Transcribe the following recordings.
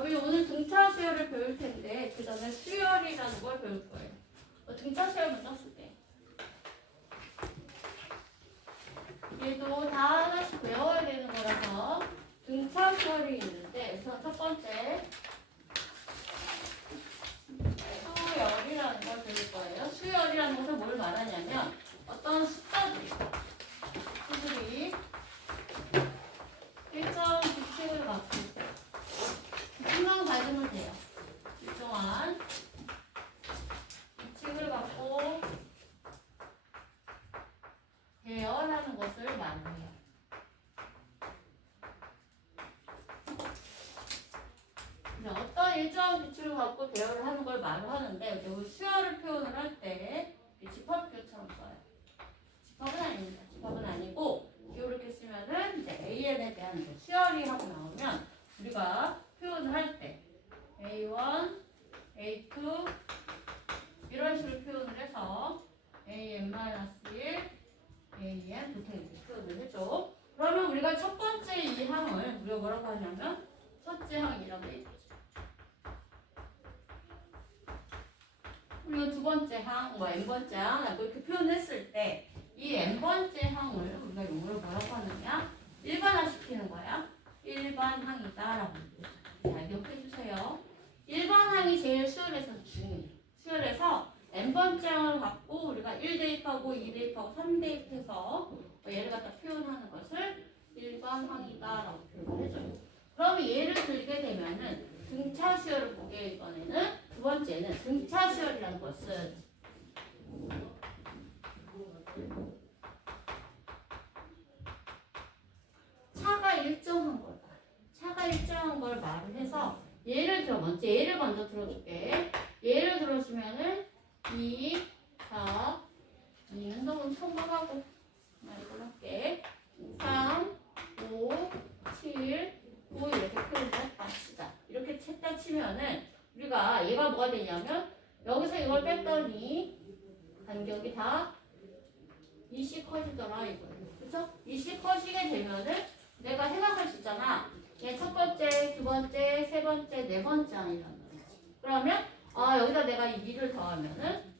우리 오늘 등차 수열을 배울 텐데 그 전에 수열이라는 걸 배울 거예요. 등차 수열 먼저 쓸게. 얘도 다 하나씩 배워야 되는 거라서 등차 수열이 있는데 우선 첫 번째 수열이라는 걸 배울 거예요. 수열이라는 것은 뭘 말하냐면 어떤 숫자들이 일정 규칙을 갖고 있어요. 규칙만 가지면 돼요. 일정한 규칙을 갖고 대열하는 것을 말해요. 어떤 일정한 규칙을 갖고 대열을 하는 걸 말을 하는데 여기 수열을 표현을 할 때 집합표처럼 써요. 집합은 아닙니다. 집합은 아니고 이렇게 쓰면은 이제 AN에 대한 수열이 하고 나오면 우리가 표현을 할 때 A1, A2 이런 식으로 표현을 해서 AN-1, AN 부터 이렇게 표현을 해줘. 그러면 우리가 첫 번째 이 항을 우리가 뭐라고 하냐면 첫째 항이라고 얘기하죠. 그리고 두 번째 항, n번째 항 이렇게 표현했을 때 이 n번째 항을 우리가 용어로 뭐라고 하느냐? 일반화시키는 거야. 일반항이다라고 잘 기억해 주세요. 일반항이 제일 수열에서 중요해. 수열에서 n번째 항을 갖고 우리가 1 대입하고 2 대입하고 3 대입해서 얘를 갖다 표현하는 것을 일반항이다라고 표현을 해줘요. 그럼 얘를 들게 되면은 등차 수열을 보게 이번에는 두 번째는 등차 수열이라는 것은 차가 일정한 거다. 차가 일정한 걸 말을 해서 예를 먼저 들어줄게. 예를 들어주면은 2, 4, 2는 너무 통과하고 말고 할게. 3, 5, 7, 9 이렇게 표현을 했다. 치자. 이렇게 쳤다 치면은 우리가 얘가 뭐가 되냐면 여기서 이걸 뺐더니 간격이 다 20 커지더라 이거예요. 그쵸? 20 커지게 되면은 내가 생각할 수 있잖아. 얘 첫 번째, 두 번째, 세 번째, 네 번째 항이라는 거지. 그러면 여기다 내가 이 2를 더하면은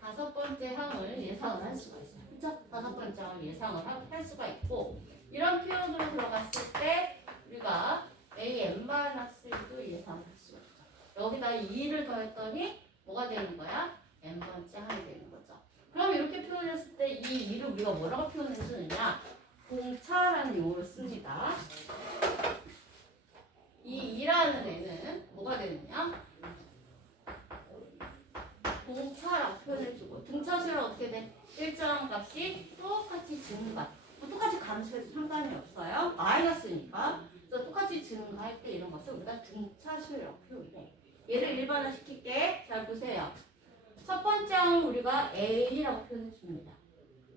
다섯 번째 항을 예상을 할 수가 있어요. 그쵸? 다섯 번째 항을 예상을 할 수가 있고 이런 표현으로 들어갔을 때 우리가 AN-1도 예상을 할 수가 있죠. 여기다 2를 더했더니 뭐가 되는 거야? n번째 항이 되는 거죠. 그럼 이렇게 표현했을 때 이 2를 우리가 뭐라고 표현해 주느냐? 공차라는 용어를 씁니다. 이 2라는 애는 뭐가 되느냐? 공차라고 표현해주고 등차수열은 어떻게 돼? 일정한 값이 똑같이 증가. 똑같이 감소해도 상관이 없어요. 마이너스니까. 그래서 똑같이 증가할 때 이런 것을 우리가 등차수열이라고 표현해. 얘를 일반화시킬게. 잘 보세요. 첫 번째 항을 우리가 A라고 표현해줍니다.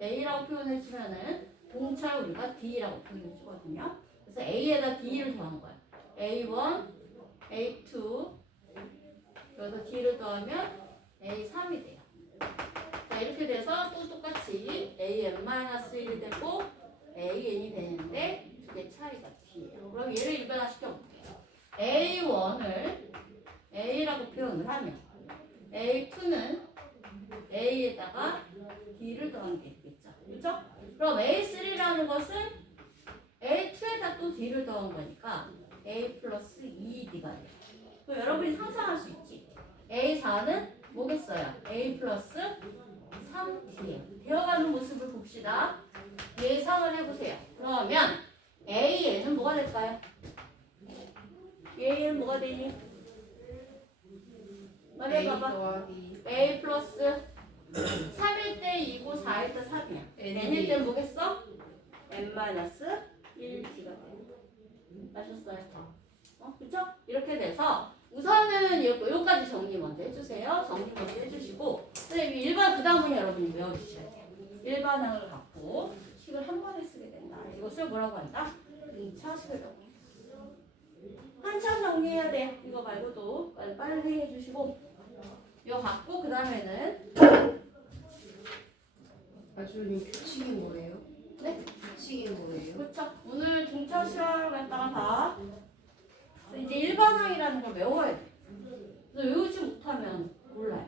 A라고 표현해주면은 동차를 우리가 D라고 표현해주거든요. 그래서 A에다 D를 더한 거야. A1, A2 여기서 D를 더하면 A3이 돼요. 자 이렇게 돼서 또 똑같이 AN-1이 되고 AN이 되는데 두 개 차이가 D예요. 그럼 얘를 일반화시켜 볼게요. A1을 A라고 표현을 하면 A2는 A에다가 D를 더한 게 있겠죠. 그렇죠? 그럼 A3라는 것은 A2에다 또 D를 더한 거니까 A 플러스 2D가 돼요. 또 여러분이 상상할 수 있지. A4는 뭐겠어요? A 플러스 3D예요. 되어가는 모습을 봅시다. 예상을 해보세요. 그러면 A에는 뭐가 될까요? A에는 뭐가 되니? 말해봐봐. A 플러스 3일 때 2고 4일 때 3이야. n일 때는 뭐겠어? n-1D가 돼. 아셨어요? 그쵸? 이렇게 돼서 우선은 여기까지 정리 먼저 해주세요. 정리 먼저 해주시고 선생님이 일반 그 다음은 여러분이 외워주셔야 돼요. 일반항을 갖고 식을 한 번에 쓰게 된다. 이것을 뭐라고 한다? 등차수열이라고. 한참 정리해야 돼요. 이거 말고도 빨리 해주시고 이거 갖고 그 다음에는 아주님 규칙이 뭐예요? 네? 규칙이 뭐예요? 그렇죠. 오늘 등차 시험을 갖다가 다 이제 일반항이라는 걸 외워야 돼. 그래서 외우지 못하면 몰라요.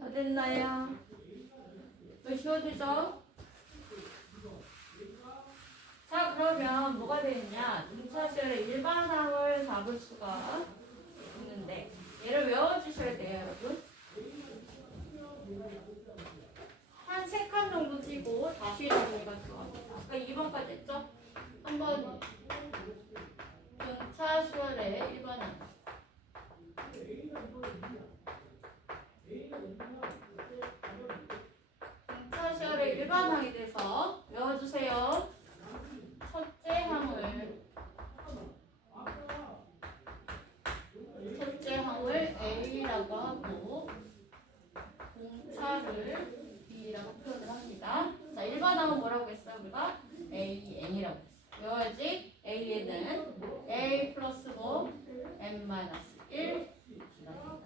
다 됐나요? 왜 지워지죠? 자, 그러면 뭐가 되느냐? 등차시열의 일반항을 잡을 수가 있는데 얘를 외워주셔야 돼요, 여러분. 한 3칸 정도 띄고 다시 정리가 들어갑니다. 아까 2번까지 했죠? 한번 등차시열의 일반항. 등차시열의 일반항에 대해서 외워주세요. 첫째 항을 A라고 하고 공차를 B라고 표현을 합니다. 자, 일반항은 뭐라고 했어요? 우리가 AN이라고 했어요. 외워야지. A에는 A 플러스 5 N 마이너스 1 D가 된다.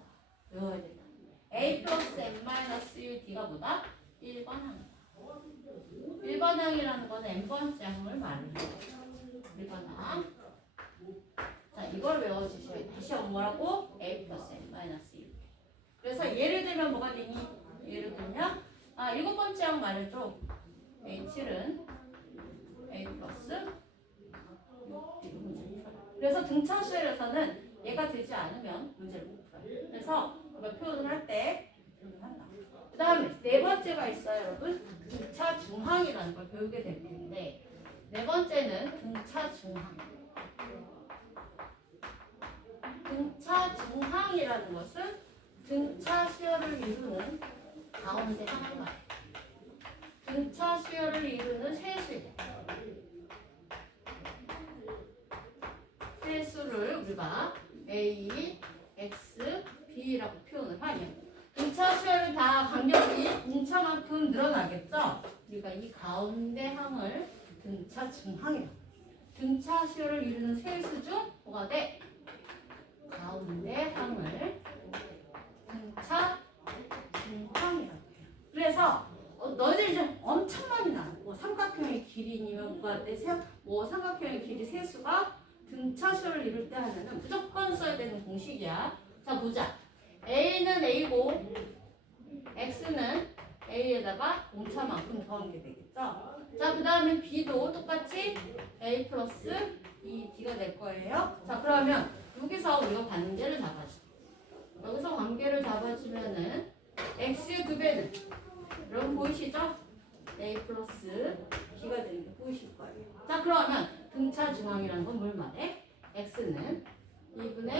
외워야 된다. A 플러스 N 마이너스 1 D가 뭐다? 1번항이다. 1번항이라는 건 n번째 항을 말해요. 1번항. 자, 이걸 외워주셔야 돼요. 다시 뭐라고? A 플러스 N 마이너스 1. 그래서 예를 들면 뭐가 되니? 예를 들면 7번째 항 말해줘. H7은 A 플러스 6. 그래서 등차수열에서는 얘가 되지 않으면 문제를 못 풀어요. 그래서 우리가 표현을 할 때 표현을 한다. 그 다음에 4번째가 있어요, 여러분. 등차 중항이라는 걸 배우게 될 텐데 4번째는 등차 중항. 등차 중항이라는 것은 등차 수열을 이루는 가운데 항을 말해요. 등차 수열을 이루는 세수예요. 세수를 우리가 A, X, B라고 표현을 하면 등차 수열은 다 간격이 공차만큼 늘어나겠죠? 그러니까 이 가운데 항을 등차 중항이라고. 등차 수열을 이루는 세수 중 뭐가 돼? 가운데 항을 등차 중항이라고 해요. 그래서 너희들 이제 엄청 많이 나와. 뭐 삼각형의 길이니면 뭐가 돼? 뭐 삼각형의 길이 세수가 등차 수열을 이룰 때 하면은 무조건 써야 되는 공식이야. 자, 보자. A는 A고 X는 A에다가 공차만큼 더한 게 되겠죠. 자, 그 다음에 B도 똑같이 A 플러스 2D가 될 거예요. 자, 그러면 여기서 우리가 관계를 잡아줘. 여기서 관계를 잡아주면은 X의 2배는 여러분 보이시죠? A 플러스 B가 되는 게 보이실 거예요. 자, 그러면 등차 중항이라는 건 뭘 말해? X는 2분의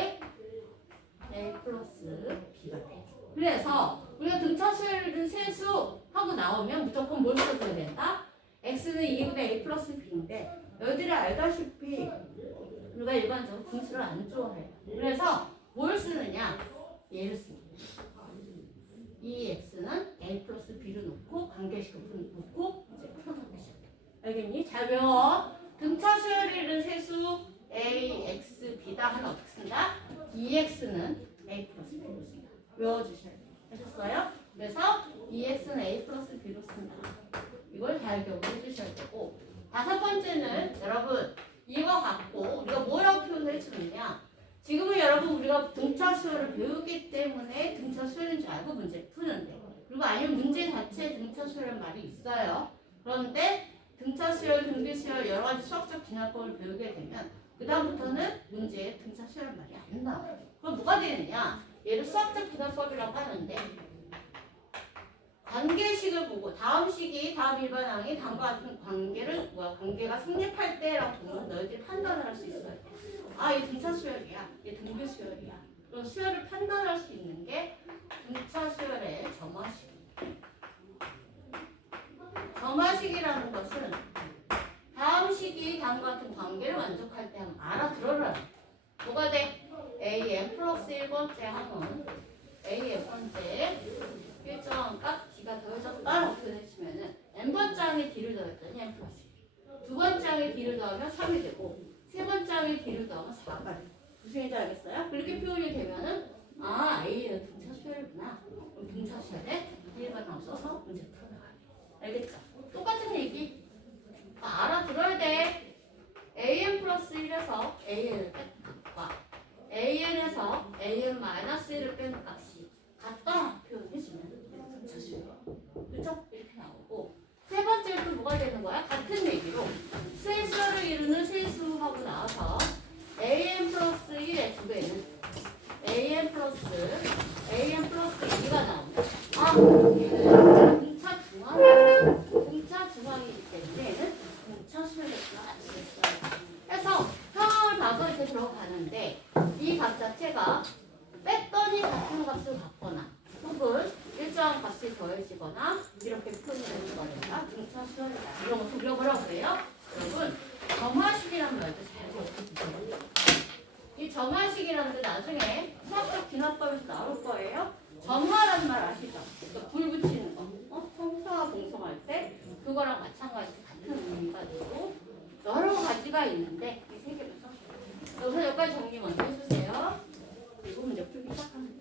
나오면 무조건 뭘 써줘야 된다? x는 2분의 a 플러스 b인데 너희들이 알다시피 우리가 일반적으로 분수를 안 좋아해요. 그래서 뭘 쓰느냐? 얘를 씁니다. 이 x는 a 플러스 b를 놓고 관계식을 놓고 이제 풀어나가기 시작해. 알겠니? 잘 배워. 등차 수열이는 세수 a, x, b다 하면 어떻게 쓴다? 2x는 a 플러스 b로 쓴다. 외워주셔야 돼요. 하셨어요? 그래서 2x는 a 플러스 b로 쓴다. 이걸 잘 기억해 주셔야 되고, 다섯 번째는 여러분 이거 갖고 우리가 뭐라고 표현을 해주느냐? 지금은 여러분 우리가 등차 수열을 배우기 때문에 등차 수열인 줄 알고 문제를 푸는데, 그리고 아니면 문제 자체에 등차 수열이라는 말이 있어요. 그런데 등차 수열, 등비 수열 여러 가지 수학적 기납법을 배우게 되면 그 다음부터는 문제에 등차 수열이라는 말이 안 나와요. 그럼 뭐가 되느냐? 얘를 수학적 기납법이라고 하는데, 관계식을 보고 다음 식이 다음 일반항이 다음과 같은 관계가 성립할 때라고 보면 너희들이 판단을 할 수 있어요. 아, 이 등차 수열이야, 이 등비 수열이야. 그럼 수열을 판단할 수 있는 게 등차 수열의 점화식. 점화식이라는 것은 다음 식이 다음과 같은 관계를 만족할 때 한번 알아들어라. 뭐가 돼? am 플러스 1번째 하면 a의 번째 일정 값 d가 더해졌다 어떻게 되시면은 n번째 항에 d를 더했더니 n 플러스 1. 두 번째 항에 d를 더하면 3이 되고 세 번째 항에 d를 더하면 4가 돼요. 무슨 얘기인지 알겠어요? 그렇게 표현이 되면은 아, a는 등차 수열이구나. 그럼 등차 수열에 d가 나와서 문제 풀어나가요. 알겠죠? 똑같은 얘기. 알아들어야 돼. an 플러스 1에서 an을 뺀 값과 an에서 an 마이너스 1을 빼는 값이 같다 표현해주면 등차 수열. 그렇죠? 이렇게 나오고, 세 번째는 뭐가 되는 거야? 같은 얘기로 세수를 이루는 세수하고 나와서 an 플러스 1의 두 배는 an 플러스 2가 나오면 아, 얘는 등차 중앙이기 때문에 얘는 등차 수열이구나 아시겠어요? 그래서 상황을 봐서 이렇게 들어가는데 이 값 자체가 뺐더니 같은 값을 갖거나 혹은 일정한 값이 더해지거나 이렇게 표현되는 거니까 등차 수열이다. 이런 거 적용을 그래요. 여러분 점화식이라는 말도 잘 기억해주세요. 이 점화식이라는 게 나중에 수학적 기납법에서 나올 거예요. 점화라는 말 아시죠? 그러니까 불 붙이는 거. 청소와 공성할 때 그거랑 마찬가지 같은 의미가 되고 여러 가지가 있는데 이 세 개에서 우선 여기까지 정리 먼저 해주세요. 그리고 문제 풀기 시작합니다.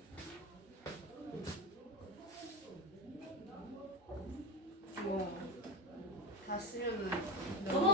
다 쓰려면 너무